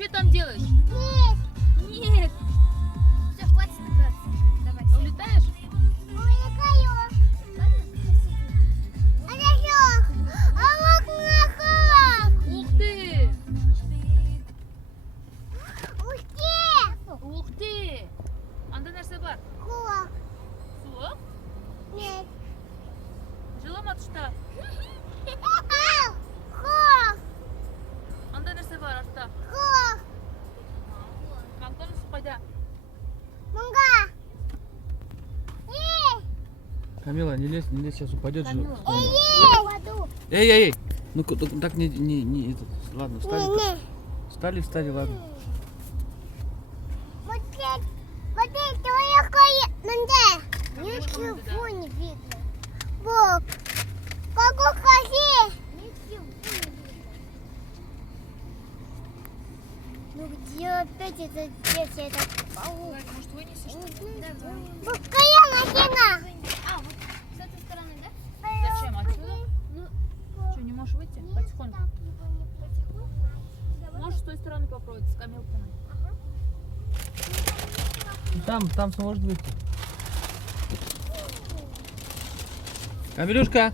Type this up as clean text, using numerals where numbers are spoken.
Что там делаешь? Нет. Нет. Все, хватит играться. Давай. Улетаешь? Улетаю. А вот на Ух ты! Ух ты! Анда нәрсе бар? Кулак. Суық? Нет. Жылы ма тышта? Кулак. Анда нәрсе бар артта? Кулак. Макдональдс қайда? Мунга. Камила, не лезь, сейчас упадет же. Камила. Эй, эй, эй. Ну так не этот. Ладно, встали. Встали, ладно. Вот это твоя коя. Ничего не видно. Вот. Какой красивый. Ничего не видно. Ну где опять это здесь этот паук? Может, вынесешь? Вот какая машина? А, вот с этой стороны, да? Зачем? Отсюда? Что, не можешь выйти? Потихоньку. Можешь с той стороны попробовать, с камелками. Там сможет выйти. Камилюшка.